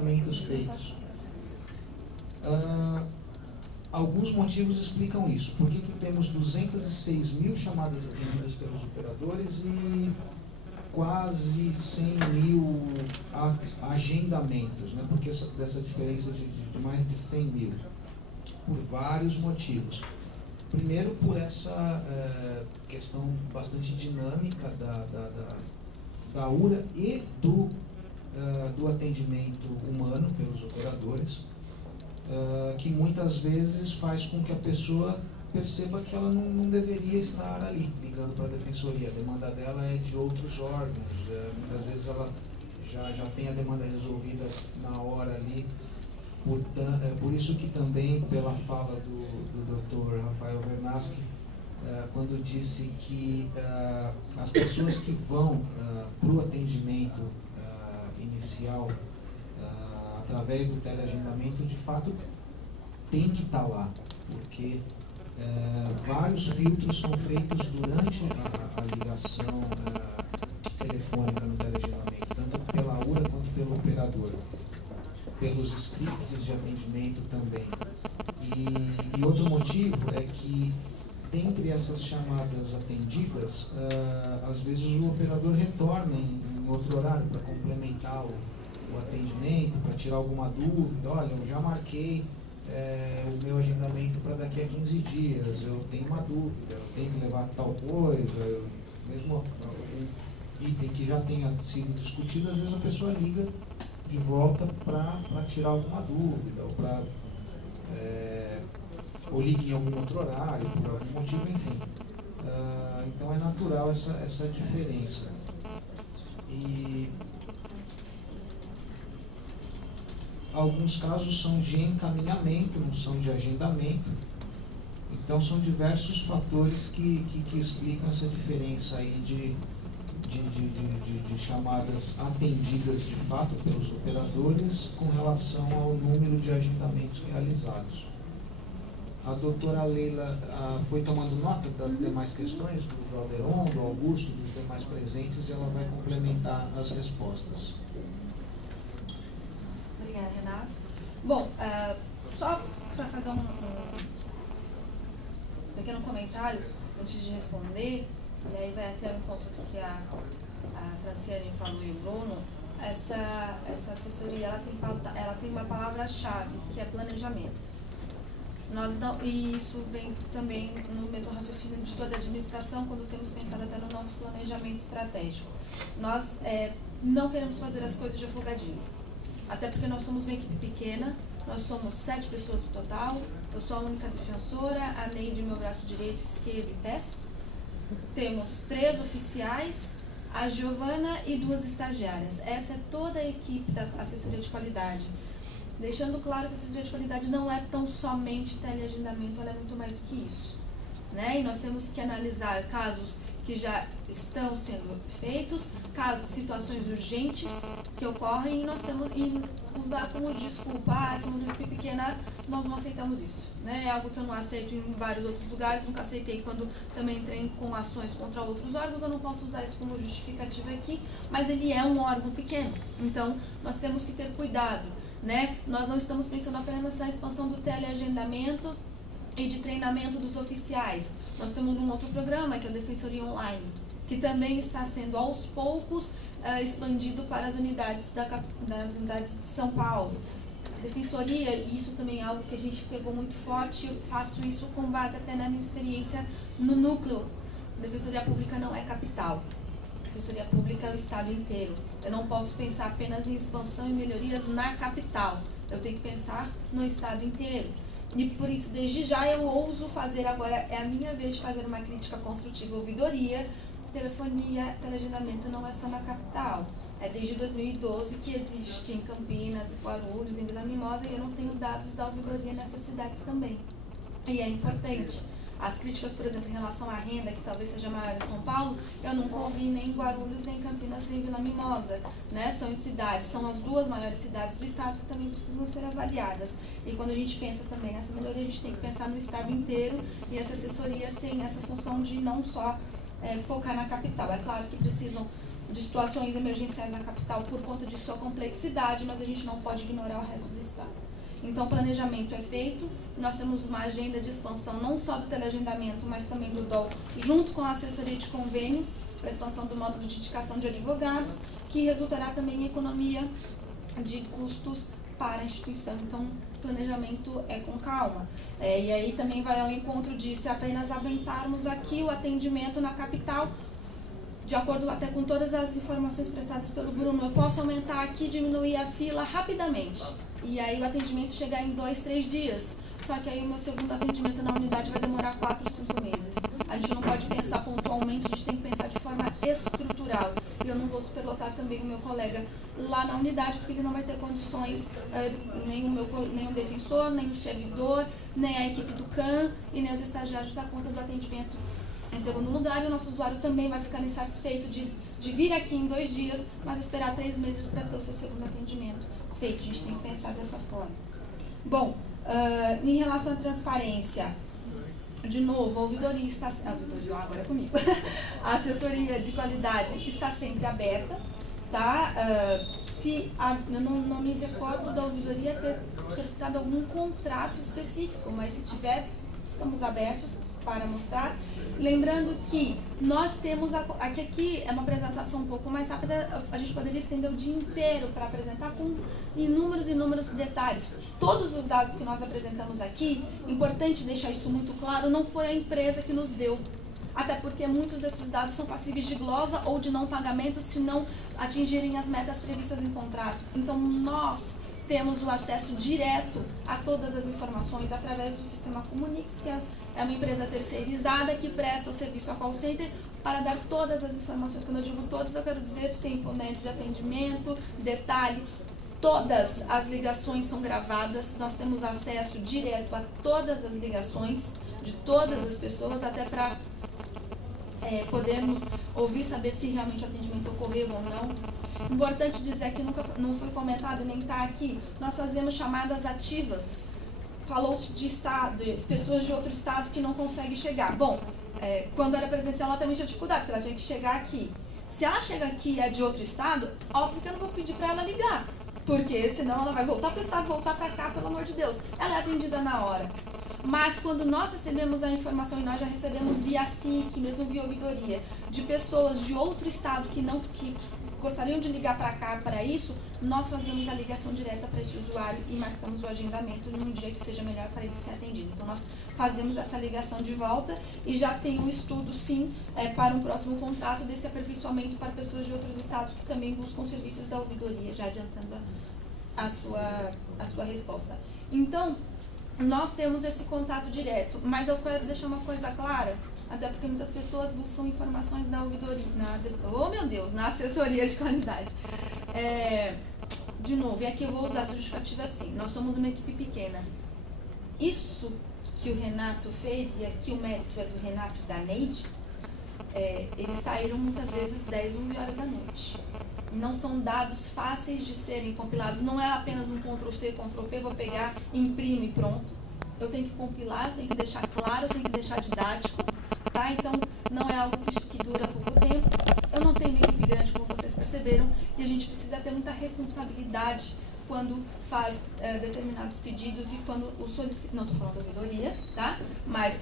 agendamentos feitos. Alguns motivos explicam isso. Por que temos 206 mil chamadas atendidas pelos operadores e quase 100 mil agendamentos, né? Por que dessa diferença de mais de 100 mil? Por vários motivos. Primeiro, por essa questão bastante dinâmica da URA e do atendimento humano pelos operadores, que muitas vezes faz com que a pessoa perceba que ela não deveria estar ali, ligando para a defensoria. A demanda dela é de outros órgãos, muitas vezes ela já tem a demanda resolvida na hora ali. Por isso que também, pela fala do Dr. Rafael Vernaschi, quando disse que as pessoas que vão para o atendimento inicial através do teleagendamento, de fato, tem que estar lá, porque vários filtros são feitos durante a ligação telefônica no teleagendamento, tanto pela URA quanto pelo operador, pelos scripts de atendimento também. E outro motivo é que, dentre essas chamadas atendidas, às vezes o operador retorna em outro horário para complementar o atendimento, para tirar alguma dúvida. Olha, eu já marquei o meu agendamento para daqui a 15 dias, eu tenho uma dúvida, eu tenho que levar tal coisa, mesmo um item que já tenha sido discutido, às vezes a pessoa liga de volta para tirar alguma dúvida, ou liga em algum outro horário, por algum motivo, enfim. Então é natural essa diferença. E alguns casos são de encaminhamento, não são de agendamento. Então são diversos fatores que explicam essa diferença aí de chamadas atendidas de fato pelos operadores com relação ao número de agendamentos realizados. A doutora Leila foi tomando nota das demais questões, do Valderon, do Augusto, dos demais presentes, e ela vai complementar as respostas. Obrigada, Renato. Bom, só para fazer um pequeno comentário antes de responder, e aí vai até o encontro do que a Franciane falou e o Bruno. Essa assessoria ela tem uma palavra-chave, que é planejamento. E isso vem também no mesmo raciocínio de toda a administração, quando temos pensado até no nosso planejamento estratégico. Nós não queremos fazer as coisas de afogadinho, até porque nós somos uma equipe pequena, nós somos 7 pessoas no total, eu sou a única defensora, a Neide, meu braço direito, esquerdo e pés. Temos 3 oficiais, a Giovana e 2 estagiárias. Essa é toda a equipe da assessoria de qualidade. Deixando claro que a assessoria de qualidade não é tão somente teleagendamento, ela é muito mais do que isso, né? E nós temos que analisar casos que já estão sendo feitos, casos, situações urgentes que ocorrem, e nós temos que usar como desculpa, somos uma equipe pequena, nós não aceitamos isso, né? É algo que eu não aceito em vários outros lugares, nunca aceitei quando também entrei com ações contra outros órgãos, eu não posso usar isso como justificativa aqui, mas ele é um órgão pequeno, então nós temos que ter cuidado, né? Nós não estamos pensando apenas na expansão do teleagendamento e de treinamento dos oficiais. Nós temos um outro programa, que é a Defensoria Online, que também está sendo aos poucos expandido para as unidades das unidades de São Paulo. A Defensoria, e isso também é algo que a gente pegou muito forte, eu faço isso com base até na minha experiência no núcleo. A Defensoria Pública não é capital. A Defensoria Pública é o estado inteiro. Eu não posso pensar apenas em expansão e melhorias na capital. Eu tenho que pensar no estado inteiro. E por isso, desde já, eu ouso fazer agora, é a minha vez de fazer uma crítica construtiva, ouvidoria. Telefonia, teleagendamento não é só na capital. É desde 2012 que existe em Campinas, em Guarulhos, em Vila Mimosa, e eu não tenho dados da ouvidoria nessas cidades também. E é importante. As críticas, por exemplo, em relação à renda, que talvez seja maior em São Paulo, eu nunca ouvi nem em Guarulhos, nem em Campinas, nem em Vila Mimosa, né? São cidades, são as 2 maiores cidades do estado que também precisam ser avaliadas. E quando a gente pensa também nessa melhoria, a gente tem que pensar no estado inteiro, e essa assessoria tem essa função de não só focar na capital. É claro que precisam de situações emergenciais na capital por conta de sua complexidade, mas a gente não pode ignorar o resto do estado. Então, o planejamento é feito, nós temos uma agenda de expansão não só do teleagendamento, mas também do DOL, junto com a assessoria de convênios, para a expansão do módulo de indicação de advogados, que resultará também em economia de custos para a instituição. Então, o planejamento é com calma. E aí também vai ao encontro de se apenas aumentarmos aqui o atendimento na capital, de acordo até com todas as informações prestadas pelo Bruno, eu posso aumentar aqui, diminuir a fila rapidamente. E aí o atendimento chegar em 2, 3 dias. Só que aí o meu segundo atendimento na unidade vai demorar 4, 5 meses. A gente não pode pensar pontualmente, a gente tem que pensar de forma estrutural. E eu não vou superlotar também o meu colega lá na unidade, porque ele não vai ter condições, nem o defensor, nem o servidor, nem a equipe do CAN e nem os estagiários da conta do atendimento. Em segundo lugar, o nosso usuário também vai ficar insatisfeito de vir aqui em 2 dias, mas esperar 3 meses para ter o seu segundo atendimento feito. A gente tem que pensar dessa forma. Bom, em relação à transparência, de novo, a ouvidoria está... agora é comigo. A assessoria de qualidade está sempre aberta, tá? Eu não me recordo da ouvidoria ter solicitado algum contrato específico, mas se tiver, estamos abertos para mostrar. Lembrando que nós temos, aqui é uma apresentação um pouco mais rápida, a gente poderia estender o dia inteiro para apresentar com inúmeros detalhes. Todos os dados que nós apresentamos aqui, importante deixar isso muito claro, não foi a empresa que nos deu. Até porque muitos desses dados são passíveis de glosa ou de não pagamento se não atingirem as metas previstas em contrato. Então, nós temos o acesso direto a todas as informações através do sistema Comunix, que é uma empresa terceirizada que presta o serviço a call center para dar todas as informações. Quando eu digo todas, eu quero dizer tempo médio de atendimento, detalhe, todas as ligações são gravadas, nós temos acesso direto a todas as ligações de todas as pessoas, até para podermos ouvir, saber se realmente o atendimento ocorreu ou não. Importante dizer que nunca não foi comentado nem está aqui, nós fazemos chamadas ativas. Falou-se de pessoas de outro estado que não conseguem chegar. Bom, quando era presencial ela também tinha dificuldade, porque ela tinha que chegar aqui. Se ela chega aqui e é de outro estado, óbvio que eu não vou pedir para ela ligar, porque senão ela vai voltar para o estado, voltar para cá, pelo amor de Deus. Ela é atendida na hora. Mas quando nós recebemos a informação, e nós já recebemos via SIC, mesmo via ouvidoria, de pessoas de outro estado que gostariam de ligar para cá para isso, nós fazemos a ligação direta para esse usuário e marcamos o agendamento num dia que seja melhor para ele ser atendido. Então, nós fazemos essa ligação de volta e já tem um estudo, sim, para um próximo contrato desse aperfeiçoamento para pessoas de outros estados que também buscam serviços da ouvidoria, já adiantando a sua resposta. Então, nós temos esse contato direto, mas eu quero deixar uma coisa clara, até porque muitas pessoas buscam informações na ouvidoria, na assessoria de qualidade. De novo, e aqui eu vou usar essa justificativa assim, nós somos uma equipe pequena. Isso que o Renato fez, e aqui o mérito é do Renato e da Neide, eles saíram muitas vezes 10, 11 horas da noite. Não são dados fáceis de serem compilados, não é apenas um Ctrl+C, Ctrl+V, vou pegar, imprime e pronto. Eu tenho que compilar, eu tenho que deixar claro, eu tenho que deixar didático, tá? Então, não é algo que dura pouco tempo. Eu não tenho uma equipe grande, como vocês perceberam, e a gente precisa ter muita responsabilidade quando faz determinados pedidos e quando o solicita, não estou falando da ouvidoria, tá? Mas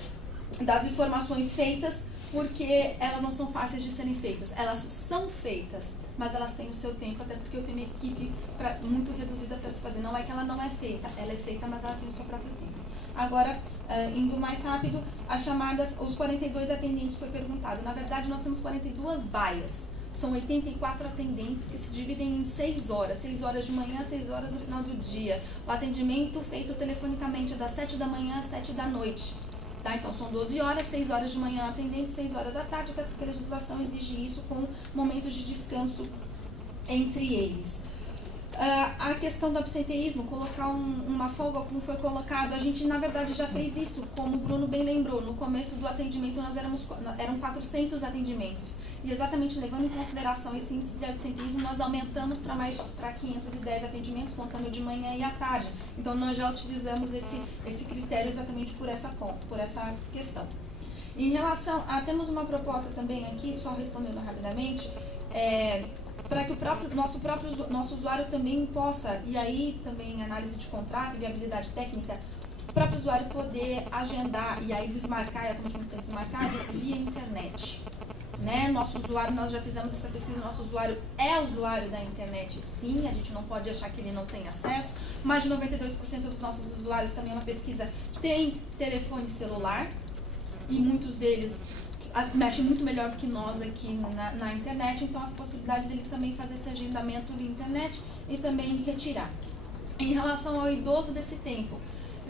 das informações feitas, porque elas não são fáceis de serem feitas. Elas são feitas, mas elas têm o seu tempo, até porque eu tenho uma equipe muito reduzida para se fazer. Não é que ela não é feita, ela é feita, mas ela tem o seu próprio tempo. Agora, indo mais rápido, as chamadas, os 42 atendentes foi perguntado. Na verdade, nós temos 42 baias. São 84 atendentes que se dividem em 6 horas. 6 horas de manhã, 6 horas no final do dia. O atendimento feito telefonicamente é das 7 da manhã às 7 da noite. Tá? Então, são 12 horas, 6 horas de manhã atendente, 6 horas da tarde, até porque a legislação exige isso com momentos de descanso entre eles. A questão do absenteísmo, colocar uma folga como foi colocado, a gente na verdade já fez isso, como o Bruno bem lembrou, no começo do atendimento eram 400 atendimentos, e exatamente levando em consideração esse índice de absenteísmo, nós aumentamos para 510 atendimentos, contando de manhã e à tarde. Então nós já utilizamos esse critério exatamente por essa questão. Em relação temos uma proposta também aqui, só respondendo rapidamente, para que o nosso usuário também possa, e aí também análise de contrato e viabilidade técnica, o próprio usuário poder agendar e aí desmarcar, e a comissão ser desmarcada via internet. Né? Nosso usuário, nós já fizemos essa pesquisa, nosso usuário é usuário da internet, sim, a gente não pode achar que ele não tem acesso. Mais de 92% dos nossos usuários, também é uma pesquisa, tem telefone celular, e muitos deles mexem muito melhor do que nós aqui na internet, então as possibilidades dele também fazer esse agendamento via internet e também retirar. Em relação ao idoso desse tempo,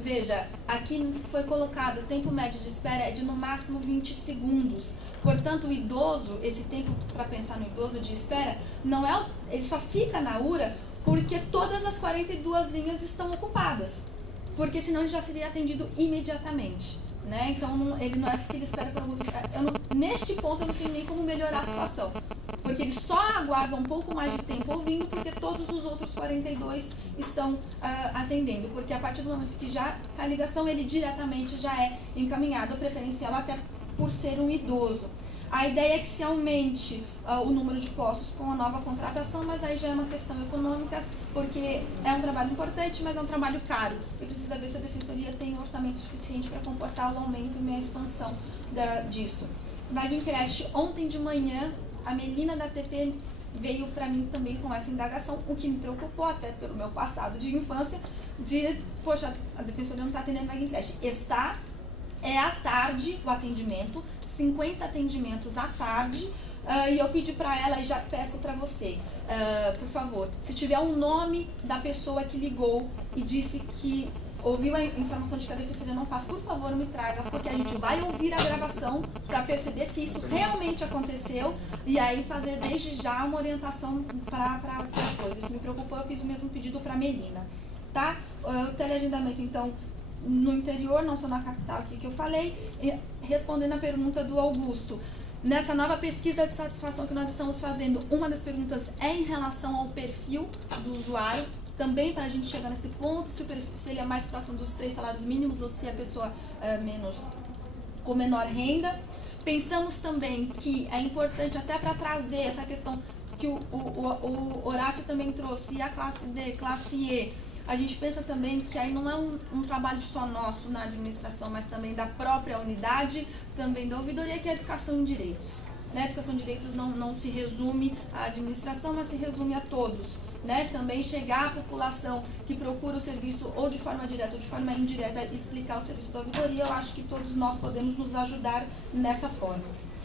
veja, aqui foi colocado o tempo médio de espera é de no máximo 20 segundos. Portanto, o idoso, esse tempo para pensar no idoso de espera, não é, ele só fica na URA porque todas as 42 linhas estão ocupadas. Porque senão ele já seria atendido imediatamente. Né? Então, ele não é porque ele espera para neste ponto, eu não tenho nem como melhorar a situação. Porque ele só aguarda um pouco mais de tempo ouvindo, porque todos os outros 42 estão atendendo. Porque a partir do momento que já a ligação, ele diretamente já é encaminhado, preferencial até por ser um idoso. A ideia é que se aumente o número de postos com a nova contratação, mas aí já é uma questão econômica, porque é um trabalho importante, mas é um trabalho caro. E precisa ver se a Defensoria tem um orçamento suficiente para comportar o aumento e a expansão disso. Vaga em creche, ontem de manhã, a Melina da TP veio para mim também com essa indagação, o que me preocupou, até pelo meu passado de infância, poxa, a Defensoria não está atendendo vaga em creche. É à tarde o atendimento, 50 atendimentos à tarde, e eu pedi para ela, e já peço para você, por favor, se tiver um nome da pessoa que ligou e disse que ouviu a informação de que a Defensoria não faz, por favor, me traga, porque a gente vai ouvir a gravação para perceber se isso realmente aconteceu e aí fazer desde já uma orientação para a coisa. Isso me preocupou, eu fiz o mesmo pedido para a Melina. Tá? O teleagendamento, então, no interior, não só na capital aqui que eu falei, respondendo a pergunta do Augusto. Nessa nova pesquisa de satisfação que nós estamos fazendo, uma das perguntas é em relação ao perfil do usuário, também para a gente chegar nesse ponto, se ele é mais próximo dos 3 salários mínimos ou se a pessoa com menor renda. Pensamos também que é importante até para trazer essa questão que o Horácio também trouxe, e a classe D, classe E, a gente pensa também que aí não é um trabalho só nosso na administração, mas também da própria unidade, também da ouvidoria, que é a educação em direitos. Né? A educação em direitos não se resume à administração, mas se resume a todos. Né? Também chegar à população que procura o serviço ou de forma direta ou de forma indireta, explicar o serviço da ouvidoria, eu acho que todos nós podemos nos ajudar nessa forma.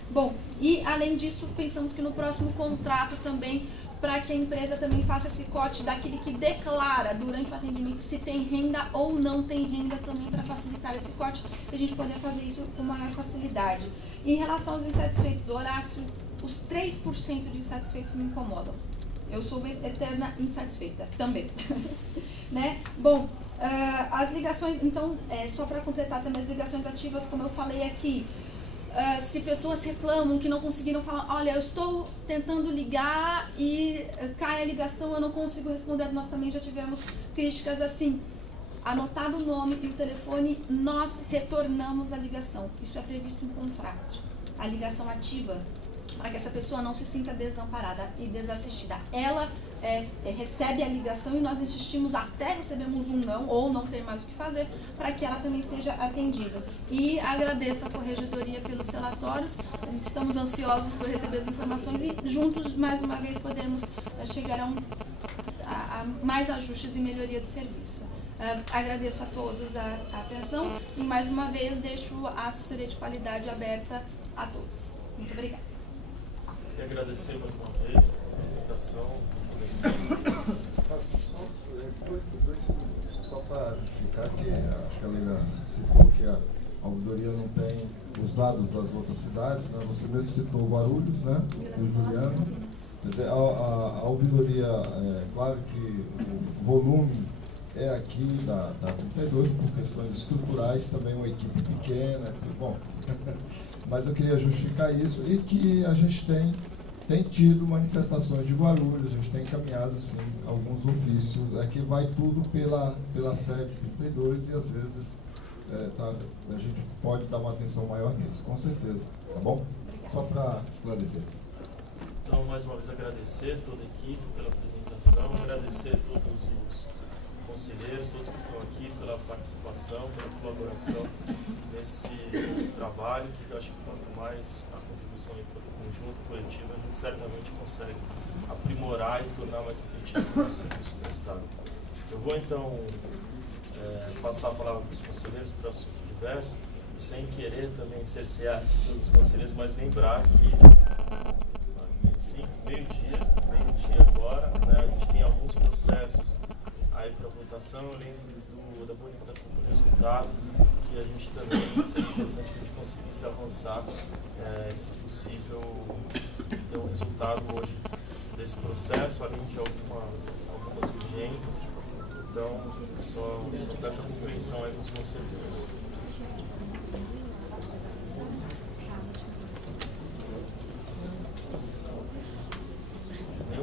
Bom, e além disso, pensamos que no próximo contrato também, para que a empresa também faça esse corte daquele que declara durante o atendimento se tem renda ou não tem renda, também para facilitar esse corte, a gente poder fazer isso com maior facilidade. E em relação aos insatisfeitos, Horácio, os 3% de insatisfeitos me incomodam. Eu sou eterna insatisfeita também. Né? Bom, as ligações, então, só para completar também as ligações ativas, como eu falei aqui, se pessoas reclamam que não conseguiram falar, olha, eu estou tentando ligar e cai a ligação, eu não consigo responder, nós também já tivemos críticas assim, anotado o nome e o telefone, nós retornamos a ligação. Isso é previsto em contrato. A ligação ativa, para que essa pessoa não se sinta desamparada e desassistida. Ela recebe a ligação e nós insistimos até recebemos um não ou não ter mais o que fazer para que ela também seja atendida. E agradeço a Corregedoria pelos relatórios, estamos ansiosos por receber as informações e juntos, mais uma vez, podermos chegar a mais ajustes e melhoria do serviço. Agradeço a todos a atenção e mais uma vez deixo a assessoria de qualidade aberta a todos. Muito obrigada. E agradecer mais uma vez a apresentação. Só para justificar que acho que a Leila citou que a ouvidoria não tem os dados das outras cidades, né? Você mesmo citou Guarulhos, né? O Juliano. A ouvidoria, claro que o volume é aqui da 32, por questões estruturais, também uma equipe pequena, bom. Mas eu queria justificar isso e que a gente tem tido manifestações de Guarulhos, a gente tem encaminhado, sim, alguns ofícios. Aqui vai tudo pela sede 32 e, às vezes, a gente pode dar uma atenção maior nisso, com certeza. Tá bom? Só para esclarecer. Então, mais uma vez, agradecer toda a equipe pela apresentação, agradecer todos os conselheiros, todos que estão aqui, pela participação, pela colaboração nesse trabalho, que eu acho que quanto mais a contribuição aí para o conjunto coletivo, a gente certamente consegue aprimorar e tornar mais efetivo o serviço prestado. Eu vou, então, passar a palavra para os conselheiros para o assunto diverso, e sem querer também cercear todos os conselheiros, mas lembrar que meio-dia agora, né, a gente tem alguns processos aí para votação, além da bonificação do resultado, que a gente também seria interessante que a gente conseguisse avançar, se possível, ter um resultado hoje desse processo, além de algumas urgências. Então, só peço a compreensão aí dos conselheiros.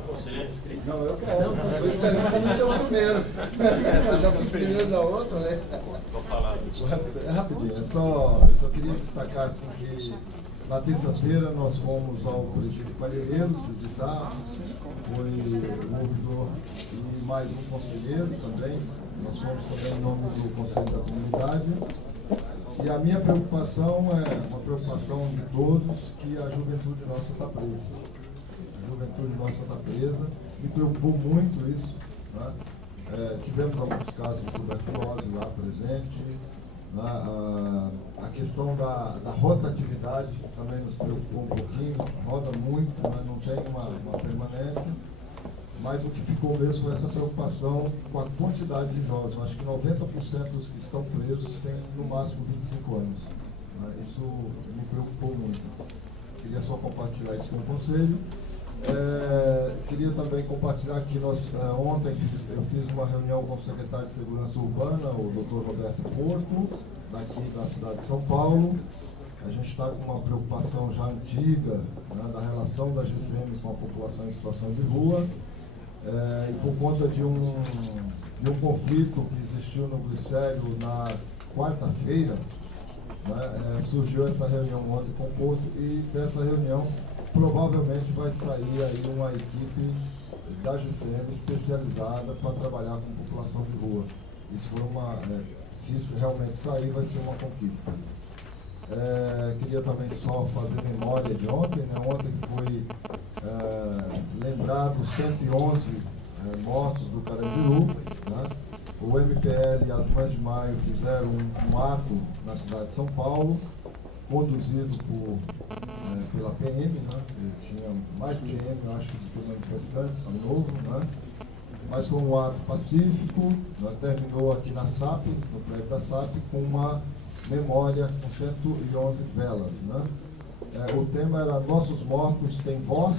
Conselheiro inscrito? Não, eu quero. Eu espero que não seja o primeiro. Eu já fui primeiro da outra, né? Vou falar. É rapidinho. Eu só queria destacar assim, que na terça-feira nós fomos ao Coletivo de Palheireiros visitar. Foi o ouvidor e mais um conselheiro também. Nós fomos também em nome do Conselho da Comunidade. E a minha preocupação é uma preocupação de todos, que a juventude nossa está presa. A juventude nossa está presa, me preocupou muito isso. Né? Tivemos alguns casos de tuberculose lá presente. Né? A questão da rotatividade também nos preocupou um pouquinho, roda muito, mas não tem uma permanência. Mas o que ficou mesmo foi essa preocupação com a quantidade de jovens. Eu acho que 90% dos que estão presos têm no máximo 25 anos. Né? Isso me preocupou muito. Queria só compartilhar isso com o Conselho. Queria também compartilhar que ontem eu fiz uma reunião com o secretário de Segurança Urbana, o Dr. Roberto Porto, daqui da cidade de São Paulo. A gente está com uma preocupação já antiga, né, da relação da GCM com a população em situação de rua, e por conta de um conflito que existiu no Glicério na quarta-feira, né, surgiu essa reunião ontem com o Porto, e dessa reunião provavelmente vai sair aí uma equipe da GCM especializada para trabalhar com a população de rua. Isso foi se isso realmente sair, vai ser uma conquista. Queria também só fazer memória de ontem, né? Ontem foi lembrado 111 mortos do Carandiru, né? O MPL e as Mães de Maio fizeram um ato na cidade de São Paulo, conduzido pela PM, né? Tinha mais PM, eu acho, do que manifestantes, de novo, né? Mas foi um ato pacífico, né? Terminou aqui na SAP, no prédio da SAP, com uma memória com 111 velas, né? O tema era Nossos Mortos Têm Voz,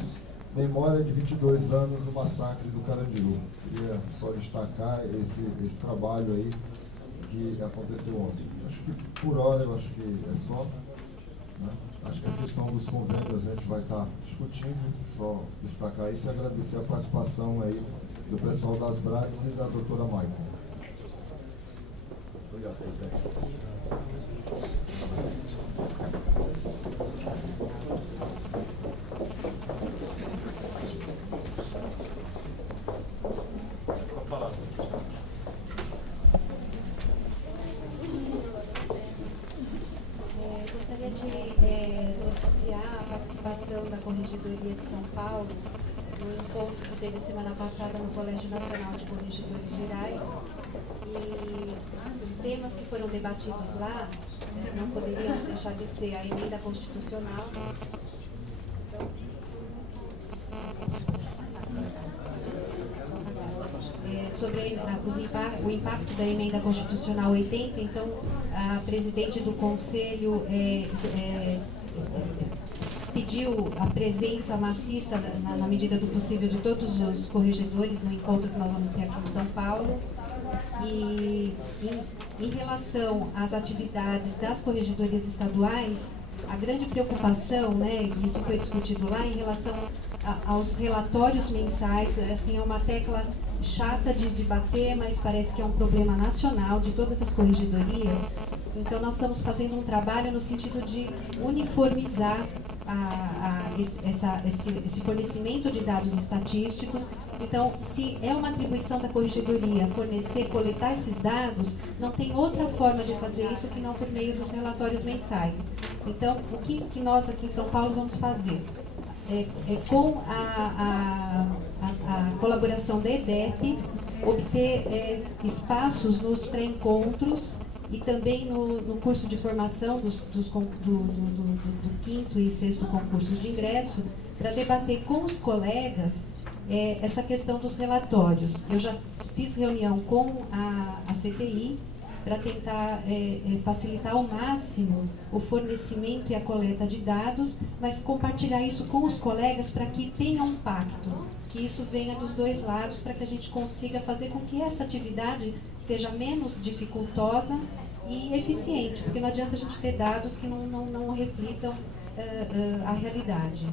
memória de 22 anos do massacre do Carandiru. Queria só destacar esse trabalho aí que aconteceu ontem. Acho que por hora eu acho que é só. Né? Acho que a questão dos convênios a gente vai estar discutindo, só destacar isso e agradecer a participação aí do pessoal das Brades e da doutora Maika. Obrigado, presidente. Com a palavra. Gostaria de noticiar a participação da Corregedoria de São Paulo no encontro que teve semana passada no Colégio Nacional de Corregedores Gerais. E os temas que foram debatidos lá não poderiam deixar de ser a emenda constitucional, sobre o impacto da emenda constitucional 80. Então, a presidente do Conselho pediu a presença maciça, na medida do possível, de todos os corregedores no encontro que nós vamos ter aqui em São Paulo. E em relação às atividades das corregedorias estaduais, a grande preocupação, né, e isso foi discutido lá, em relação aos relatórios mensais, assim, é uma tecla chata de debater, mas parece que é um problema nacional de todas as corregedorias. Então, nós estamos fazendo um trabalho no sentido de uniformizar esse fornecimento de dados estatísticos. Então, se é uma atribuição da corregedoria coletar esses dados, não tem outra forma de fazer isso que não por meio dos relatórios mensais. Então, o que nós aqui em São Paulo vamos fazer? Com a colaboração da EDEP, obter espaços nos pré-encontros e também no curso de formação do 5º e 6º concursos de ingresso, para debater com os colegas essa questão dos relatórios. Eu já fiz reunião com a CTI para tentar facilitar ao máximo o fornecimento e a coleta de dados, mas compartilhar isso com os colegas para que tenha um pacto, que isso venha dos dois lados, para que a gente consiga fazer com que essa atividade seja menos dificultosa e eficiente, porque não adianta a gente ter dados que não reflitam a realidade.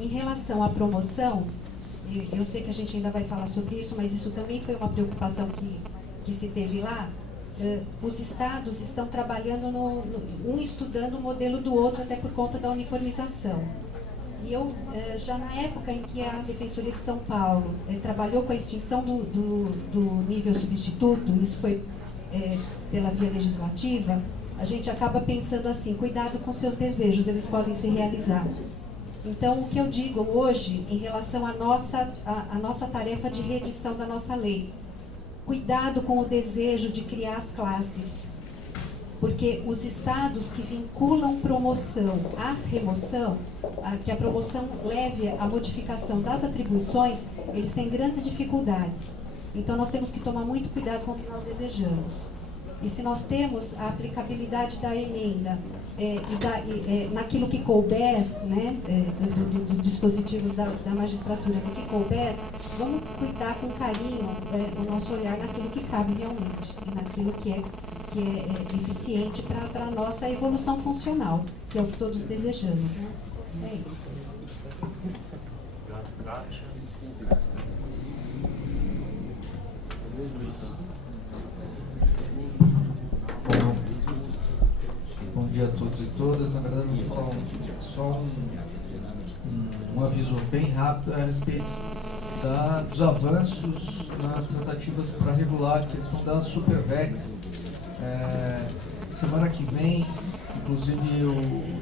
Em relação à promoção, eu sei que a gente ainda vai falar sobre isso, mas isso também foi uma preocupação que se teve lá. Os estados estão trabalhando, um estudando o modelo do outro, até por conta da uniformização. E eu, já na época em que a Defensoria de São Paulo trabalhou com a extinção do nível substituto, isso foi pela via legislativa, a gente acaba pensando assim, cuidado com seus desejos, eles podem ser realizados. Então, o que eu digo hoje, em relação à nossa tarefa de reedição da nossa lei, cuidado com o desejo de criar as classes, porque os estados que vinculam promoção à remoção, que a promoção leve à modificação das atribuições, eles têm grandes dificuldades. Então, nós temos que tomar muito cuidado com o que nós desejamos. E se nós temos a aplicabilidade da emenda naquilo que couber, né, dos dispositivos da magistratura, no que couber, vamos cuidar com carinho o nosso olhar naquilo que cabe realmente, e naquilo que é eficiente para a nossa evolução funcional, que é o que todos desejamos. É isso. Obrigado, Kátia. Luiz. Bom dia a todos e todas. Na verdade, eu vou falar só um aviso bem rápido a respeito dos avanços nas tratativas para regular a questão das supervecs. Semana que vem, inclusive, o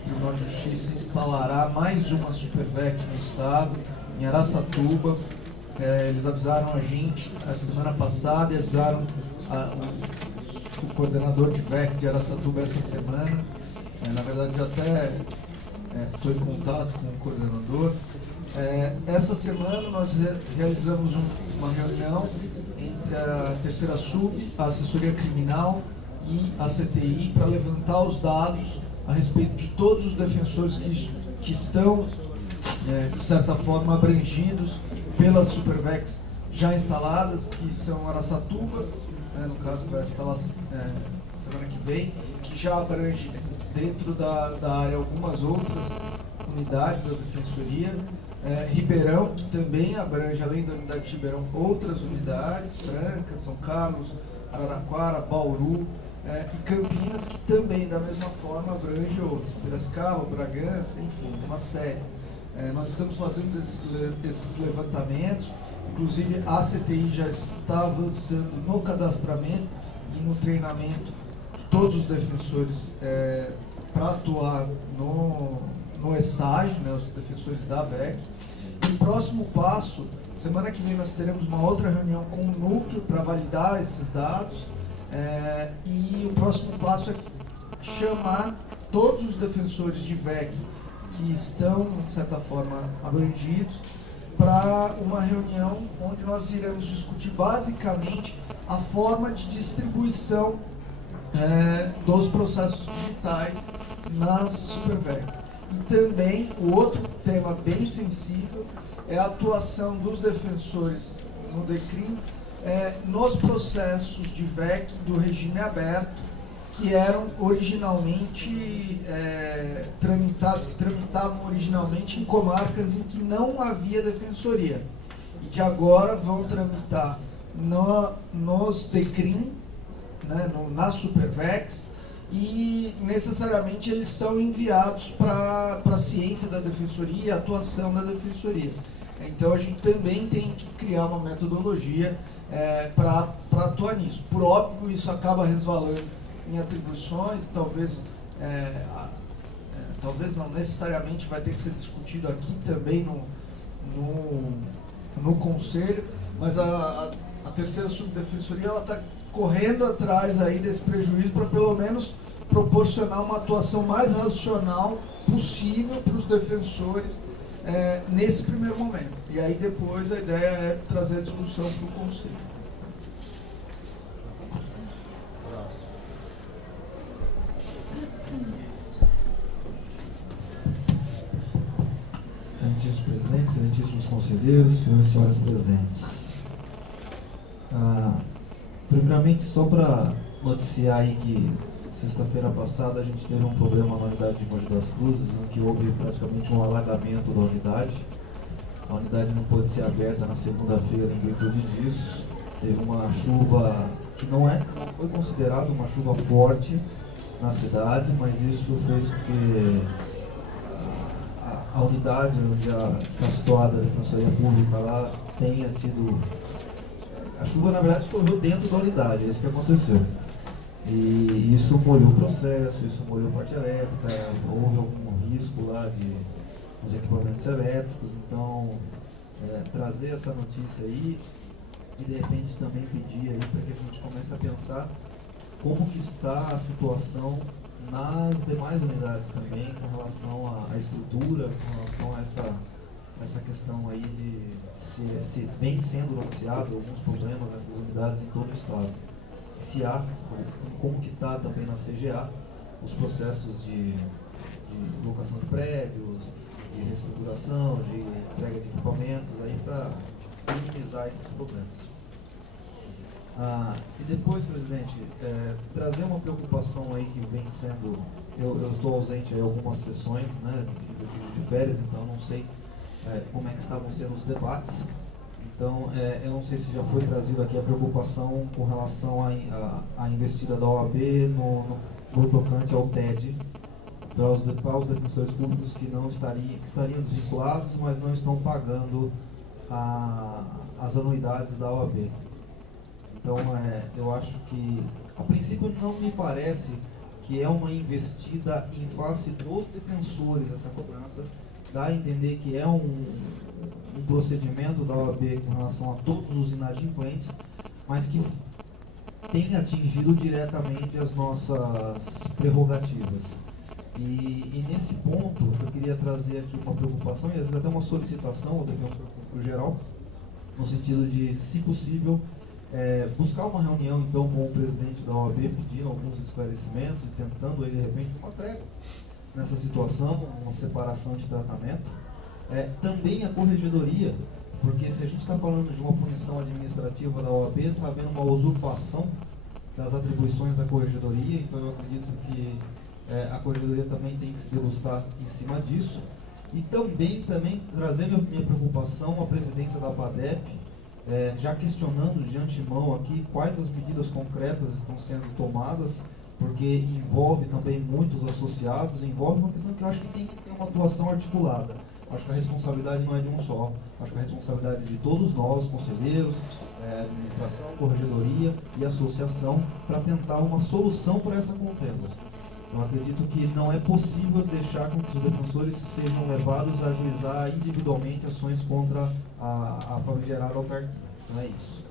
Tribunal de Justiça instalará mais uma supervec no estado, em Araçatuba. Eles avisaram a gente a semana passada e avisaram o coordenador de VEC de Araçatuba essa semana. Na verdade, já até estou em contato com o coordenador. Essa semana nós realizamos uma reunião entre a Terceira Sub, a Assessoria Criminal e a CTI para levantar os dados a respeito de todos os defensores que estão, de certa forma, abrangidos pelas supervecs já instaladas, que são Araçatuba, no caso vai instalar semana que vem, que já abrange dentro da área algumas outras unidades da Defensoria, Ribeirão, que também abrange, além da unidade de Ribeirão, outras unidades, Franca, São Carlos, Araraquara, Bauru, e Campinas, que também, da mesma forma, abrange outros, Piracicaba, Bragança, enfim, uma série. Nós estamos fazendo esses levantamentos, inclusive a CTI já está avançando no cadastramento e no treinamento de todos os defensores para atuar no ESAG, né, os defensores da VEC. E o próximo passo, semana que vem nós teremos uma outra reunião com o núcleo para validar esses dados, e o próximo passo é chamar todos os defensores de VEC que estão, de certa forma, abrangidos, para uma reunião onde nós iremos discutir basicamente a forma de distribuição dos processos digitais nas supervecs. E também, o outro tema bem sensível é a atuação dos defensores no DECRIM nos processos de VEC do regime aberto, que eram originalmente que tramitavam originalmente em comarcas em que não havia defensoria e que agora vão tramitar nos DECRIM, né, nas supervecs, e necessariamente eles são enviados para a ciência da defensoria, a atuação da defensoria. Então a gente também tem que criar uma metodologia para atuar nisso. Por óbvio, isso acaba resvalando em atribuições, talvez não necessariamente vai ter que ser discutido aqui também no Conselho, mas a terceira subdefensoria está correndo atrás aí desse prejuízo para pelo menos proporcionar uma atuação mais racional possível para os defensores nesse primeiro momento. E aí depois a ideia é trazer a discussão para o Conselho. Excelentíssimos presidentes, excelentíssimos conselheiros, senhores e senhoras presentes. Primeiramente, só para noticiar aí que sexta-feira passada a gente teve um problema na unidade de Mogi das Cruzes, em que houve praticamente um alagamento da unidade. A unidade não pôde ser aberta na segunda-feira em virtude disso. Teve uma chuva que não foi considerada uma chuva forte na cidade, mas isso fez com que a unidade onde está situada a Defensoria Pública lá tenha tido... A chuva, na verdade, choveu dentro da unidade, é isso que aconteceu. E isso molhou o processo, isso molhou a parte elétrica, houve algum risco lá dos equipamentos elétricos. Então, trazer essa notícia aí e, de repente, também pedir aí para que a gente comece a pensar como que está a situação nas demais unidades também, com relação à estrutura, com relação a essa questão aí de se vem sendo noticiado alguns problemas nessas unidades em todo o estado. Se há, como que está também na CGA, os processos de locação de prédios, de reestruturação, de entrega de equipamentos, aí para minimizar esses problemas. E depois, presidente, trazer uma preocupação aí que vem sendo... Eu estou ausente aí algumas sessões, né, de férias, então não sei como é que estavam sendo os debates. Então, eu não sei se já foi trazido aqui a preocupação com relação à investida da OAB no tocante ao TED, para os defensores públicos que estariam desvinculados, mas não estão pagando as anuidades da OAB. Então, eu acho que, a princípio, não me parece que é uma investida em face dos defensores, essa cobrança, dá a entender que é um procedimento da OAB com relação a todos os inadimplentes, mas que tem atingido diretamente as nossas prerrogativas. E nesse ponto, eu queria trazer aqui uma preocupação e às vezes até uma solicitação ao defensor público geral, no sentido de, se possível, buscar uma reunião então com o presidente da OAB, pedindo alguns esclarecimentos e tentando aí, de repente, uma trégua nessa situação, uma separação de tratamento. Também a corregedoria, porque se a gente está falando de uma punição administrativa da OAB, está havendo uma usurpação das atribuições da corregedoria, então eu acredito que a corregedoria também tem que se debruçar em cima disso. E também trazer minha preocupação à presidência da APADEP, já questionando de antemão aqui quais as medidas concretas estão sendo tomadas, porque envolve também muitos associados, envolve uma questão que eu acho que tem que ter uma atuação articulada. Acho que a responsabilidade não é de um só, acho que a responsabilidade é de todos nós, conselheiros, administração, corregedoria e associação, para tentar uma solução para essa contenda. Eu acredito que não é possível deixar com que os defensores sejam levados a ajuizar individualmente ações contra a famigerada autarquia. Não é isso.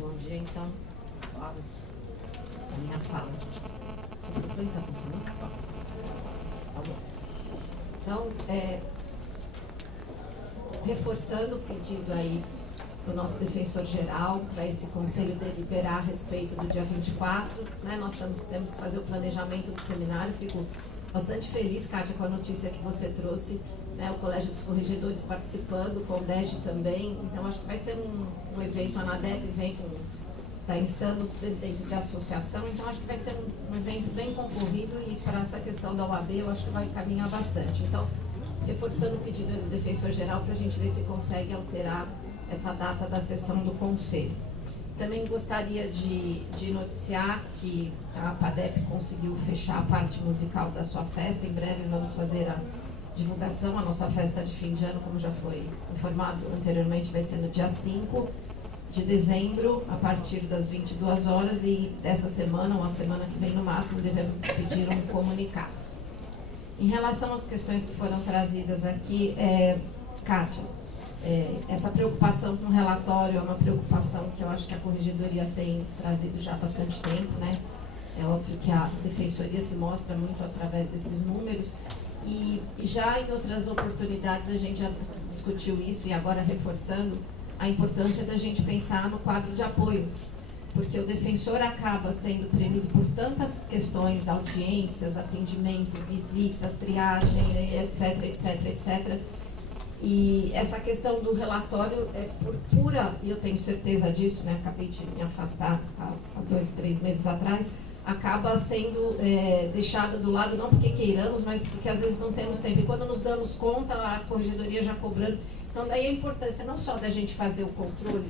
Bom dia, então. A minha fala. O microfone está funcionando? Tá bom. Então, reforçando o pedido aí do nosso defensor geral para esse conselho deliberar a respeito do dia 24, né? Nós temos que fazer o planejamento do seminário. Fico bastante feliz, Kátia, com a notícia que você trouxe, né? O Colégio dos Corregedores participando, com o DEG também. Então, acho que vai ser um evento, a ANADEP vem está instando os presidentes de associação, então acho que vai ser um evento bem concorrido e para essa questão da OAB eu acho que vai caminhar bastante. Então, reforçando o pedido do defensor geral para a gente ver se consegue alterar essa data da sessão do Conselho. Também gostaria de noticiar que a PADEP conseguiu fechar a parte musical da sua festa. Em breve vamos fazer a divulgação. A nossa festa de fim de ano, como já foi informado anteriormente, vai ser no dia 5 de dezembro, a partir das 22 horas, e dessa semana, ou a semana que vem no máximo, devemos expedir um comunicado. Em relação às questões que foram trazidas aqui, Kátia, essa preocupação com o relatório é uma preocupação que eu acho que a Corregedoria tem trazido já há bastante tempo, né? É óbvio que a Defensoria se mostra muito através desses números, e já em outras oportunidades a gente já discutiu isso, e agora reforçando a importância da gente pensar no quadro de apoio, porque o defensor acaba sendo premido por tantas questões, audiências, atendimento, visitas, triagem, etc, etc, etc. E essa questão do relatório é por pura, e eu tenho certeza disso, né? Acabei de me afastar há 2, 3 meses atrás, acaba sendo deixada do lado, não porque queiramos, mas porque às vezes não temos tempo. E quando nos damos conta, a Corregedoria já cobrando. Então, daí a importância não só da gente fazer o controle,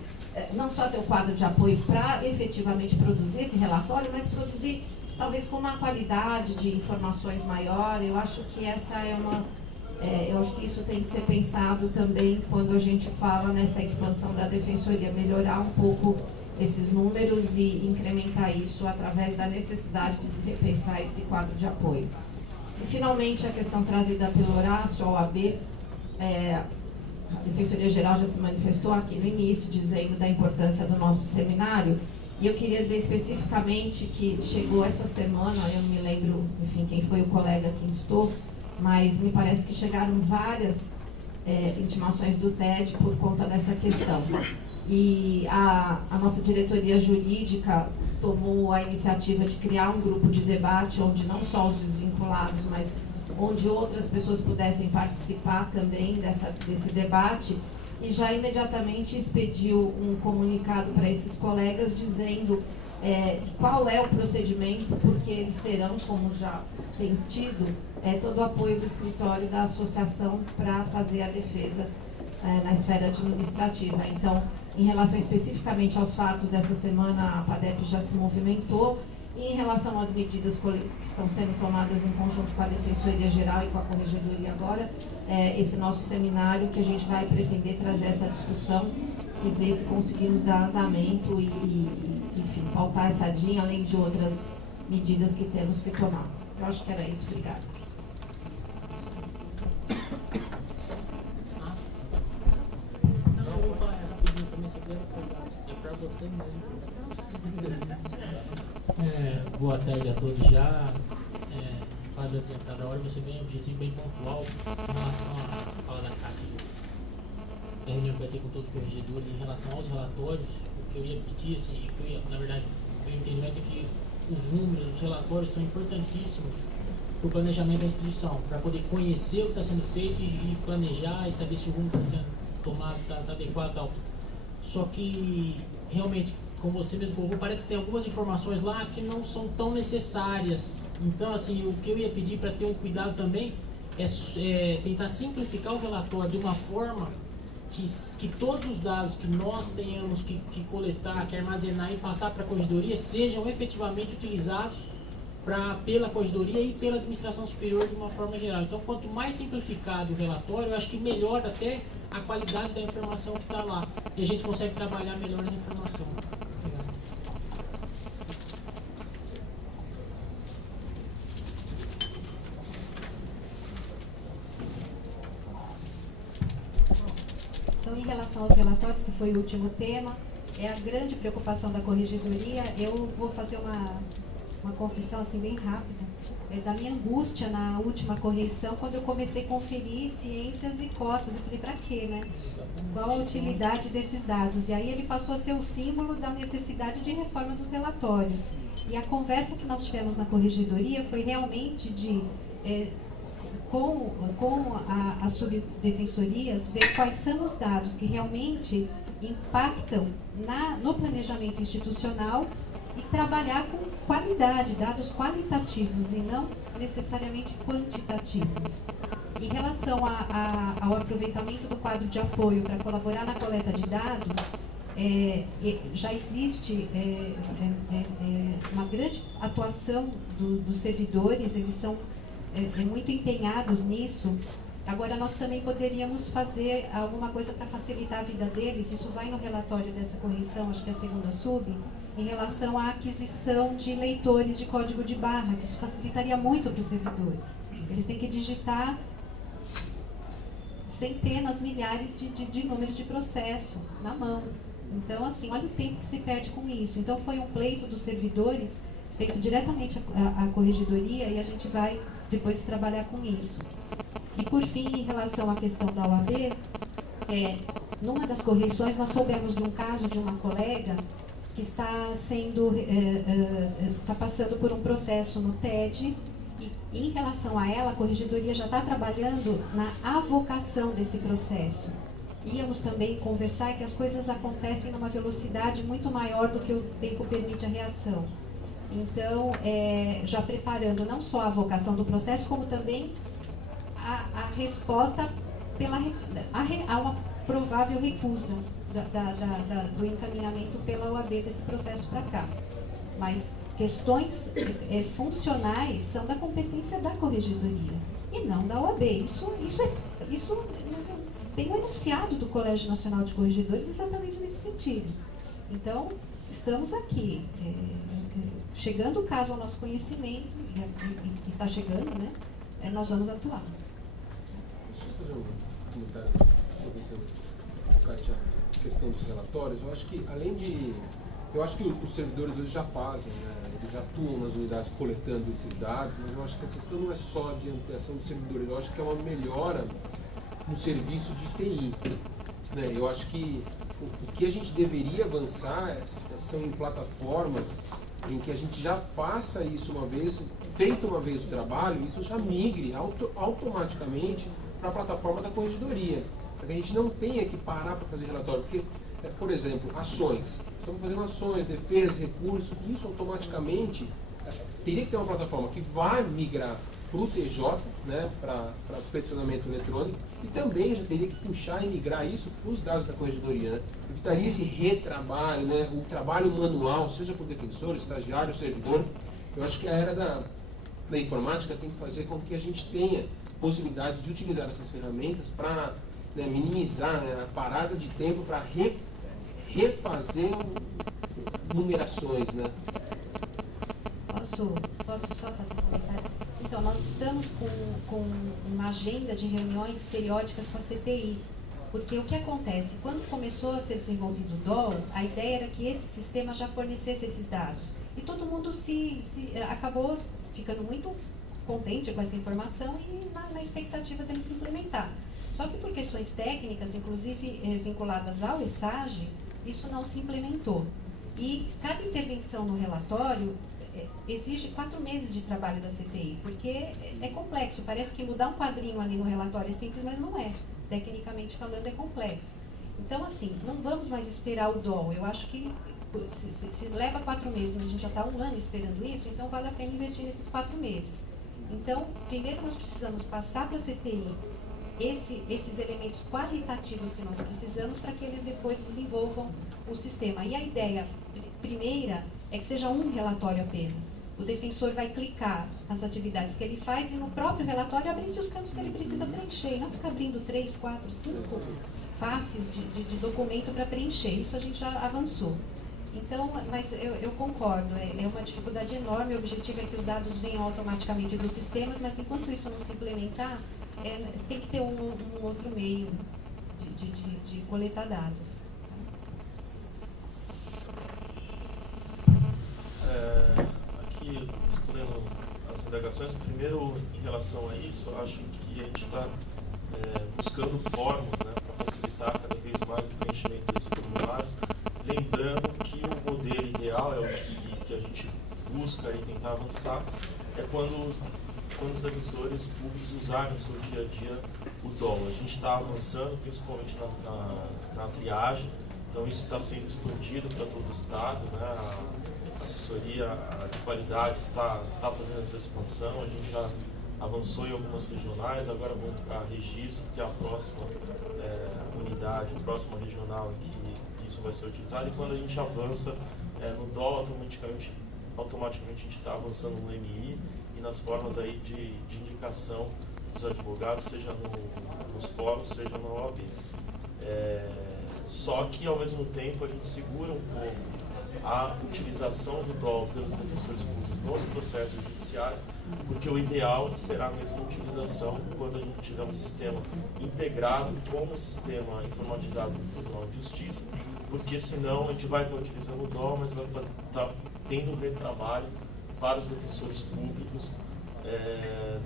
não só ter o quadro de apoio para efetivamente produzir esse relatório, mas produzir talvez com uma qualidade de informações maior. Eu acho que essa é uma... eu acho que isso tem que ser pensado também quando a gente fala nessa expansão da Defensoria, melhorar um pouco esses números e incrementar isso através da necessidade de se repensar esse quadro de apoio. E, finalmente, a questão trazida pelo Horácio, a OAB, a Defensoria Geral já se manifestou aqui no início, dizendo da importância do nosso seminário, e eu queria dizer especificamente que chegou essa semana, eu não me lembro, enfim, quem foi o colega que instou, mas me parece que chegaram várias intimações do TED por conta dessa questão. E a nossa diretoria jurídica tomou a iniciativa de criar um grupo de debate onde não só os desvinculados, mas onde outras pessoas pudessem participar também desse debate, e já imediatamente expediu um comunicado para esses colegas dizendo qual é o procedimento, porque eles terão, como já tem tido, todo o apoio do escritório da associação para fazer a defesa na esfera administrativa. Então, em relação especificamente aos fatos dessa semana, a PADEP já se movimentou. E em relação às medidas que estão sendo tomadas em conjunto com a Defensoria Geral e com a Corregedoria agora, esse nosso seminário que a gente vai pretender trazer essa discussão e ver se conseguimos dar andamento e enfim, pautar essa DIN, além de outras medidas que temos que tomar. Eu acho que era isso. Obrigada. Boa tarde a todos já. Quase adiantada a hora, você vem um objetivo bem pontual em relação à fala da Cátia, da reunião que vai ter com todos os corregedores em relação aos relatórios. O que eu ia pedir, assim, na verdade, o meu entendimento é que os números, os relatórios são importantíssimos para o planejamento da instituição, para poder conhecer o que está sendo feito e planejar e saber se o rumo está sendo tomado, está adequado e tal. Só que, realmente, como você mesmo colocou, parece que tem algumas informações lá que não são tão necessárias. Então, assim, o que eu ia pedir para ter um cuidado também é tentar simplificar o relatório de uma forma que todos os dados que nós tenhamos que coletar, que armazenar e passar para a Corregedoria sejam efetivamente utilizados pela Corregedoria e pela Administração Superior de uma forma geral. Então, quanto mais simplificado o relatório, eu acho que melhora até a qualidade da informação que está lá. E a gente consegue trabalhar melhor na informação. Então, em relação aos relatórios, que foi o último tema, é a grande preocupação da Corregedoria. Eu vou fazer uma confissão assim bem rápida, da minha angústia na última correição, quando eu comecei a conferir ciências e cotas. Eu falei, para quê, né? Qual a utilidade desses dados? E aí ele passou a ser o símbolo da necessidade de reforma dos relatórios. E a conversa que nós tivemos na Corregedoria foi realmente de... com as subdefensorias, ver quais são os dados que realmente impactam no planejamento institucional e trabalhar com qualidade, dados qualitativos e não necessariamente quantitativos. Em relação ao aproveitamento do quadro de apoio para colaborar na coleta de dados, já existe uma grande atuação dos servidores, eles são muito empenhados nisso. Agora, nós também poderíamos fazer alguma coisa para facilitar a vida deles, isso vai no relatório dessa correção, acho que é a segunda sub, em relação à aquisição de leitores de código de barra, que isso facilitaria muito para os servidores. Eles têm que digitar centenas, milhares de números de processo na mão. Então, assim, olha o tempo que se perde com isso. Então, foi um pleito dos servidores, feito diretamente à corregedoria, e a gente vai depois trabalhar com isso. E, por fim, em relação à questão da OAB, numa das correções, nós soubemos de um caso de uma colega que está passando por um processo no TED, e em relação a ela, a corregedoria já está trabalhando na avocação desse processo. Íamos também conversar que as coisas acontecem numa velocidade muito maior do que o tempo permite a reação. Então, já preparando não só a avocação do processo, como também a resposta a uma provável recusa do encaminhamento pela OAB desse processo para cá. Mas questões funcionais são da competência da corregedoria e não da OAB. Isso tem um enunciado do Colégio Nacional de Corregedores exatamente nesse sentido. Então, estamos aqui, chegando o caso ao nosso conhecimento, e está chegando, né? Nós vamos atuar. Deixa eu fazer um comentário, aproveitando, Kátia, a questão dos relatórios. Eu acho que, além de... Eu acho que os servidores hoje já fazem, né? Eles atuam nas unidades coletando esses dados, mas eu acho que a questão não é só de ampliação dos servidores, eu acho que é uma melhora no serviço de TI. Né? Eu acho que o que a gente deveria avançar são em plataformas em que a gente já faça isso uma vez, feito uma vez o trabalho, isso já migre automaticamente para a plataforma da corregedoria, para que a gente não tenha que parar para fazer relatório, porque, por exemplo, ações, estamos fazendo ações, defesa, recurso, isso automaticamente teria que ter uma plataforma que vai migrar para o TJ, né, para peticionamento eletrônico, e também já teria que puxar e migrar isso para os dados da corregedoria. Né? Evitaria esse retrabalho, né, o trabalho manual, seja por defensor, estagiário, servidor. Eu acho que a era da informática tem que fazer com que a gente tenha possibilidade de utilizar essas ferramentas para, né, minimizar, né, a parada de tempo para refazer numerações. Né? Posso só fazer um comentário? Então, nós estamos com uma agenda de reuniões periódicas com a CTI, porque o que acontece? Quando começou a ser desenvolvido o DOL, a ideia era que esse sistema já fornecesse esses dados. E todo mundo acabou ficando muito contente com essa informação e na expectativa dele se implementar. Só que por questões técnicas, inclusive vinculadas ao ESAGE, isso não se implementou. E cada intervenção no relatório exige 4 meses de trabalho da CTI, porque é complexo. Parece que mudar um quadrinho ali no relatório é simples, mas não é. Tecnicamente falando, é complexo. Então, assim, não vamos mais esperar o DOL. Eu acho que se leva 4 meses, mas a gente já está 1 ano esperando isso, então vale a pena investir nesses 4 meses. Então, primeiro nós precisamos passar para a CTI esses elementos qualitativos que nós precisamos para que eles depois desenvolvam o sistema. E a ideia primeira é que seja um relatório apenas. O defensor vai clicar nas atividades que ele faz e no próprio relatório abrir-se os campos que ele precisa preencher, e não ficar abrindo 3, 4, 5 faces de documento para preencher. Isso a gente já avançou. Então, mas eu concordo, é uma dificuldade enorme. O objetivo é que os dados venham automaticamente dos sistemas, mas enquanto isso não se implementar, tem que ter um outro meio de coletar dados. Aqui, respondendo as indagações, primeiro, em relação a isso, acho que a gente está buscando formas, né, para facilitar cada vez mais o preenchimento desses formulários, lembrando que o modelo ideal é o que a gente busca e tentar avançar, é quando os defensores públicos usarem no seu dia a dia o DOL. A gente está avançando, principalmente na triagem, então isso está sendo expandido para todo o Estado, né? A assessoria de qualidade está fazendo essa expansão, a gente já avançou em algumas regionais, agora vamos para Registro, que é a próxima unidade, a próxima regional que isso vai ser utilizado. E quando a gente avança no DOL, automaticamente a gente está avançando no MI e nas formas aí de indicação dos advogados, seja nos fóruns, seja na OAB. Só que, ao mesmo tempo, a gente segura um pouco a utilização do DOL pelos defensores públicos nos processos judiciais, porque o ideal será mesmo a utilização quando a gente tiver um sistema integrado com um sistema informatizado do Tribunal de Justiça, porque senão a gente vai estar utilizando o DOL, mas vai estar tendo um retrabalho para os defensores públicos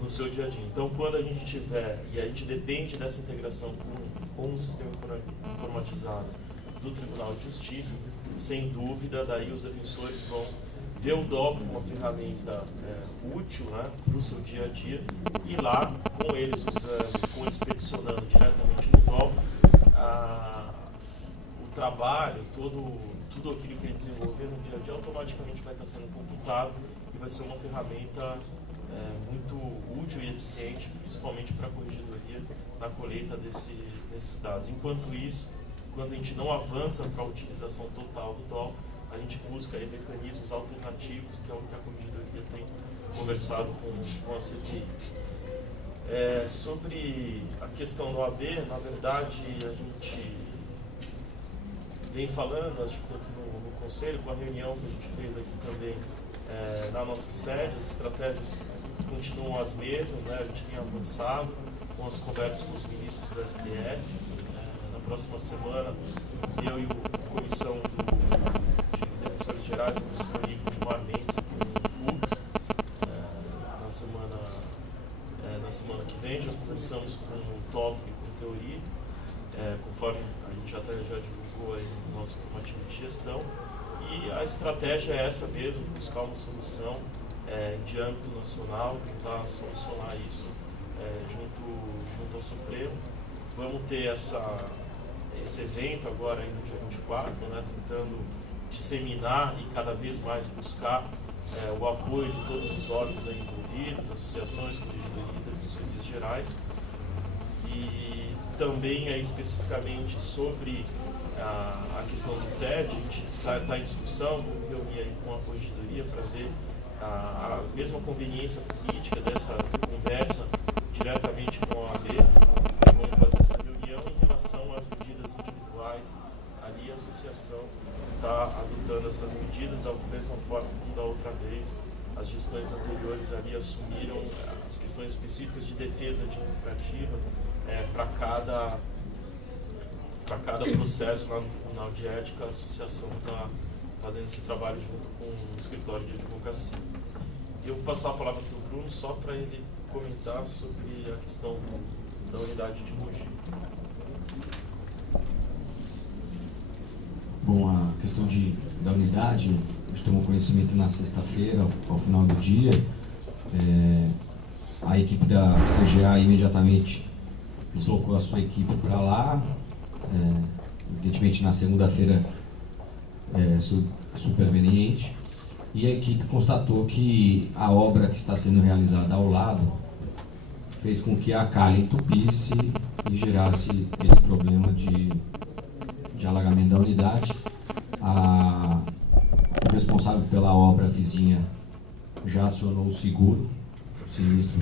no seu dia a dia. Então, quando a gente tiver, e a gente depende dessa integração com um sistema informatizado do Tribunal de Justiça, sem dúvida, daí os defensores vão ver o DOL como uma ferramenta útil, né, para o seu dia a dia, e lá, com eles usando, com eles peticionando diretamente no DOL, o trabalho, tudo aquilo que ele desenvolver no dia a dia, automaticamente vai estar sendo computado e vai ser uma ferramenta muito útil e eficiente, principalmente para a corregedoria na colheita desses dados. Enquanto isso, quando a gente não avança para a utilização total do DOL, a gente busca aí mecanismos alternativos, que é o que a corregedoria tem conversado com a CPI. Sobre a questão do OAB, na verdade, a gente vem falando, acho que aqui no Conselho, com a reunião que a gente fez aqui também na nossa sede, as estratégias continuam as mesmas, né? A gente tem avançado com as conversas com os ministros do STF. Na próxima semana, eu e a Comissão de Defensores Gerais vamos reunir continuamente com o FUX na semana que vem. Já conversamos com o TOP e com o Teori, conforme a gente já divulgou aí no nosso informativo de gestão. E a estratégia é essa mesmo, de buscar uma solução de âmbito nacional, tentar solucionar isso junto ao Supremo. Vamos ter esse evento agora aí no dia 24, né, tentando disseminar e cada vez mais buscar o apoio de todos os órgãos aí envolvidos, associações, corregedoria e defensorias gerais. E também especificamente sobre a questão do TED, a gente está em discussão, vamos reunir aí com a corregedoria para ver a mesma conveniência política dessa conversa diretamente com a OAB. Vamos fazer essa reunião em relação às medidas individuais. Ali a associação está adotando essas medidas da mesma forma como da outra vez. As gestões anteriores ali assumiram as questões específicas de defesa administrativa para cada processo na Tribunal de Ética. A associação está fazendo esse trabalho junto com o escritório de advocacia. Eu vou passar a palavra para o Bruno só para ele comentar sobre a questão da unidade de Mogi. Bom, a questão da unidade, a gente tomou conhecimento na sexta-feira, ao final do dia. A equipe da CGA imediatamente deslocou a sua equipe para lá. Evidentemente, na segunda-feira, superveniente. E a equipe constatou que a obra que está sendo realizada ao lado fez com que a calha entupisse e gerasse esse problema de alagamento da unidade. O responsável pela obra vizinha já acionou o seguro, o sinistro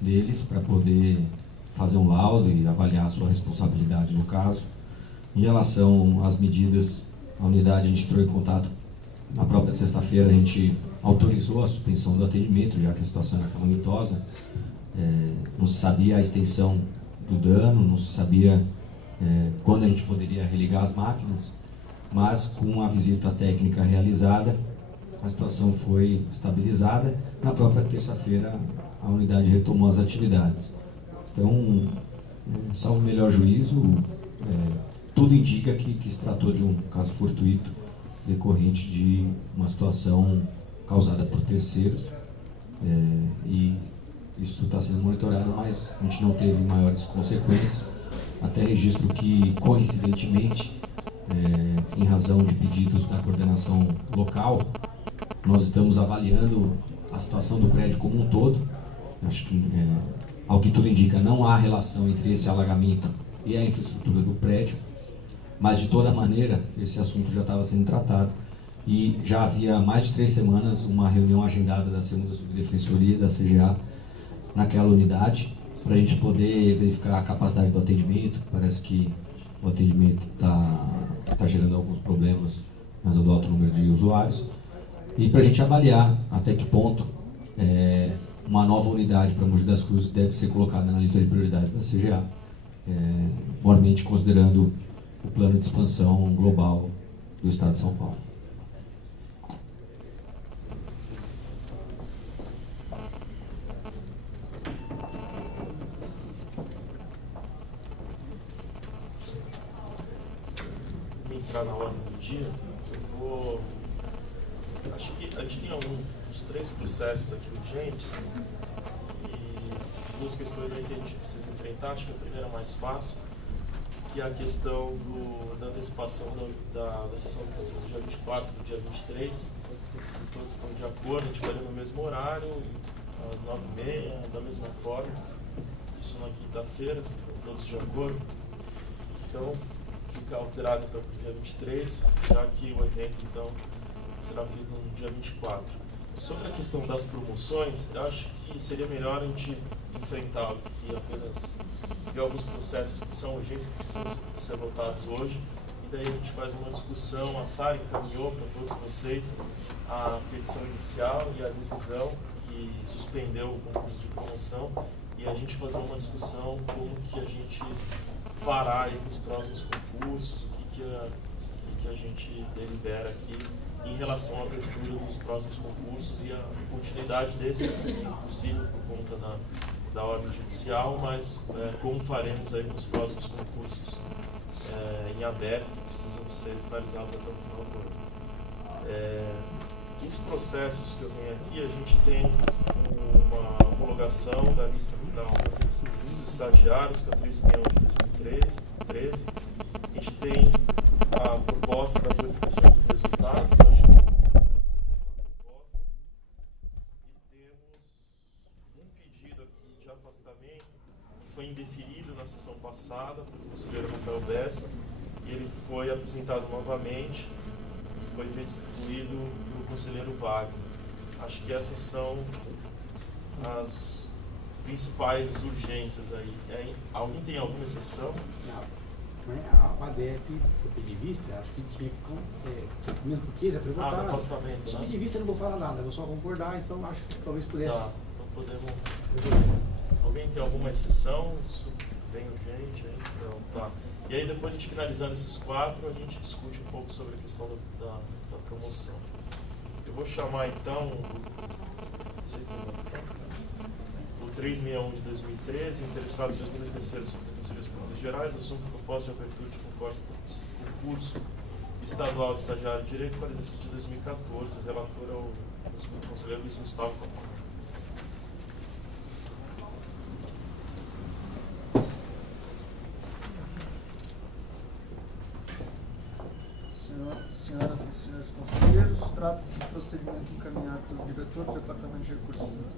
deles, para poder fazer um laudo e avaliar a sua responsabilidade no caso. Em relação às medidas, a unidade, a gente entrou em contato na própria sexta-feira, a gente autorizou a suspensão do atendimento, já que a situação era calamitosa. Não se sabia a extensão do dano, não se sabia quando a gente poderia religar as máquinas, mas com a visita técnica realizada, a situação foi estabilizada. Na própria terça-feira, a unidade retomou as atividades. Então, salvo o melhor juízo, tudo indica que se tratou de um caso fortuito decorrente de uma situação causada por terceiros, e isso está sendo monitorado, mas a gente não teve maiores consequências. Até registro que, coincidentemente, em razão de pedidos da coordenação local, nós estamos avaliando a situação do prédio como um todo Acho que, ao que tudo indica, não há relação entre esse alagamento e a infraestrutura do prédio, mas de toda maneira esse assunto já estava sendo tratado e já havia mais de 3 semanas uma reunião agendada da segunda subdefensoria da CGA naquela unidade para a gente poder verificar a capacidade do atendimento. Parece que o atendimento está gerando alguns problemas, mas do alto número de usuários, e para a gente avaliar até que ponto uma nova unidade para Mogi das Cruzes deve ser colocada na lista de prioridades da CGA, mormente considerando o plano de expansão global do Estado de São Paulo. Entrar na ordem do dia, acho que a gente tem uns 3 processos aqui urgentes e 2 questões aí que a gente precisa enfrentar. Acho que a primeira é mais fácil, que é a questão da antecipação da sessão do Conselho do dia 24 para o dia 23. Se todos estão de acordo, a gente vai no mesmo horário, às 9h30, da mesma forma. Isso na quinta-feira, todos de acordo. Então, fica alterado então, para o dia 23, já que o evento então será feito no dia 24. Sobre a questão das promoções, eu acho que seria melhor a gente enfrentar aqui apenas ver alguns processos que são urgentes, que precisam ser votados hoje, e daí a gente faz uma discussão. A Sara encaminhou para todos vocês a petição inicial e a decisão que suspendeu o concurso de promoção, e a gente fazer uma discussão como que a gente fará aí com os próximos concursos, o que a gente delibera aqui em relação à abertura dos próximos concursos e a continuidade desse, que é impossível por conta da ordem judicial, mas como faremos aí nos próximos concursos em aberto, que precisam ser finalizados até o final do ano. Os processos que eu tenho aqui, a gente tem uma homologação da lista final dos estagiários, que é 3.000 de 2013. A gente tem a proposta da verificação de resultados, acho que e temos um pedido aqui de afastamento que foi indeferido na sessão passada pelo conselheiro Rafael Bessa, e ele foi apresentado novamente, foi restituído pelo conselheiro Wagner. Acho que essas são as principais urgências aí. Alguém tem alguma exceção? A PADEP, eu pedi vista, acho que tinha que, mesmo porque já foi votada. Afastamento, Se né? pedir vista, eu não vou falar nada, eu vou só concordar, então acho que talvez pudesse. Tá, então podemos. Alguém tem alguma exceção? Isso bem urgente aí? Não, tá. E aí depois a gente finalizando esses 4, a gente discute um pouco sobre a questão da promoção. Eu vou chamar então o 361 de 2013, interessados em segunda e terceira subdefensorias públicas gerais, assunto proposta de abertura de concurso estadual de estagiário de direito para exercício de 2014. O relator é o conselheiro Luiz Gustavo Campos. Senhoras e senhores conselheiros, trata-se de procedimento encaminhado pelo diretor do Departamento de Recursos Humanos.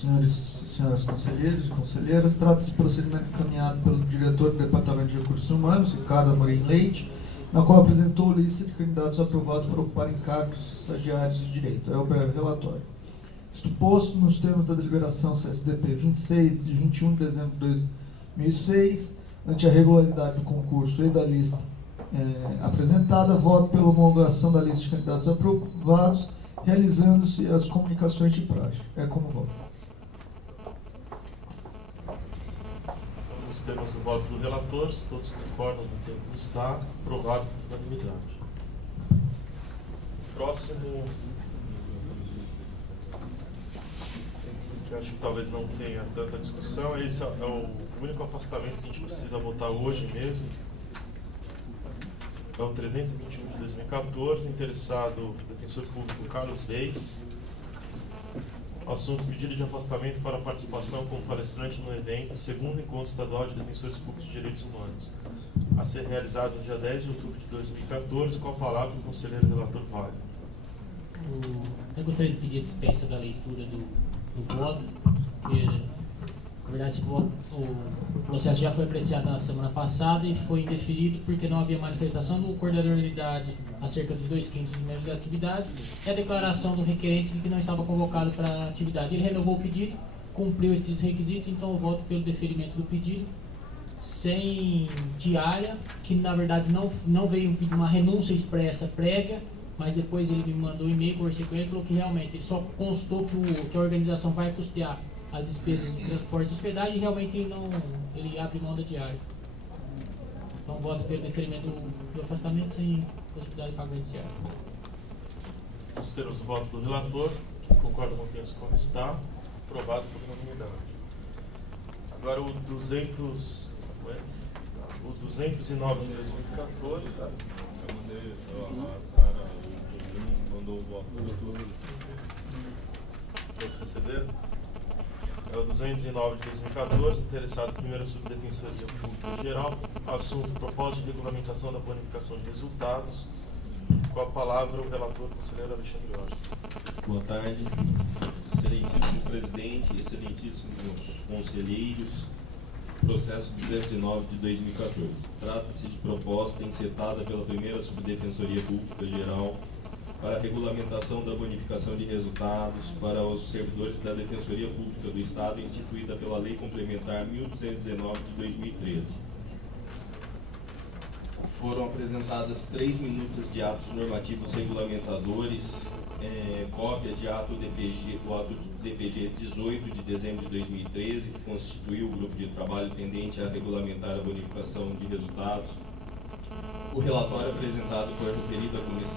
Senhores e senhoras conselheiros e conselheiras, trata-se de procedimento encaminhado pelo diretor do Departamento de Recursos Humanos, Ricardo Amorim Leite, na qual apresentou lista de candidatos aprovados para ocupar encargos estagiários de direito. É o breve relatório. Isto posto, nos termos da deliberação CSDP 26, de 21 de dezembro de 2006, ante a regularidade do concurso e da lista apresentada, voto pela homologação da lista de candidatos aprovados, realizando-se as comunicações de praxe. É como voto. Nos termos do voto do relator, se todos concordam no tempo que está, aprovado por unanimidade. Próximo, que acho que talvez não tenha tanta discussão, esse é o único afastamento que a gente precisa votar hoje mesmo. É o 321 de 2014, interessado defensor público Carlos Reis. Assunto: pedido de afastamento para participação como palestrante no evento segundo encontro estadual de defensores públicos de direitos humanos. a ser realizado no dia 10 de outubro de 2014. Com a palavra o conselheiro relator Wagner. Eu gostaria de pedir a dispensa da leitura do voto, porque, na verdade, o processo já foi apreciado na semana passada e foi indeferido porque não havia manifestação do coordenador de unidade acerca dos 2/5 dos membros da atividade e a declaração do requerente de que não estava convocado para a atividade. Ele renovou o pedido, cumpriu esses requisitos, então eu voto pelo deferimento do pedido, sem diária, que na verdade não veio uma renúncia expressa prévia, mas depois ele me mandou um e-mail, conversei com ele e falou que realmente ele só constou que a organização vai custear as despesas de transporte e hospedagem e realmente ele abre mão da diária. Então voto pelo deferimento do afastamento sem possibilidade de pagamento diário. Vamos ter os votos do relator, que concorda com o texto como está, aprovado por unanimidade. Agora o 209 de 2014. Eu mandei a Sara, o Domingo mandou o voto. Todos receberam? É o 209 de 2014, interessado primeiro Subdefensoria Pública Geral, assunto propósito de regulamentação da bonificação de resultados. Com a palavra o relator, conselheiro Alexandre Orsi. Boa tarde, excelentíssimo presidente, excelentíssimos conselheiros. Processo 209 de 2014. Trata-se de proposta encetada pela primeira Subdefensoria Pública Geral para a regulamentação da bonificação de resultados para os servidores da Defensoria Pública do Estado, instituída pela Lei Complementar 1219 de 2013. Foram apresentadas 3 minutas de atos normativos regulamentadores, cópia de ato DPG 18 de dezembro de 2013, que constituiu o grupo de trabalho tendente a regulamentar a bonificação de resultados. O relatório apresentado foi referido à comissão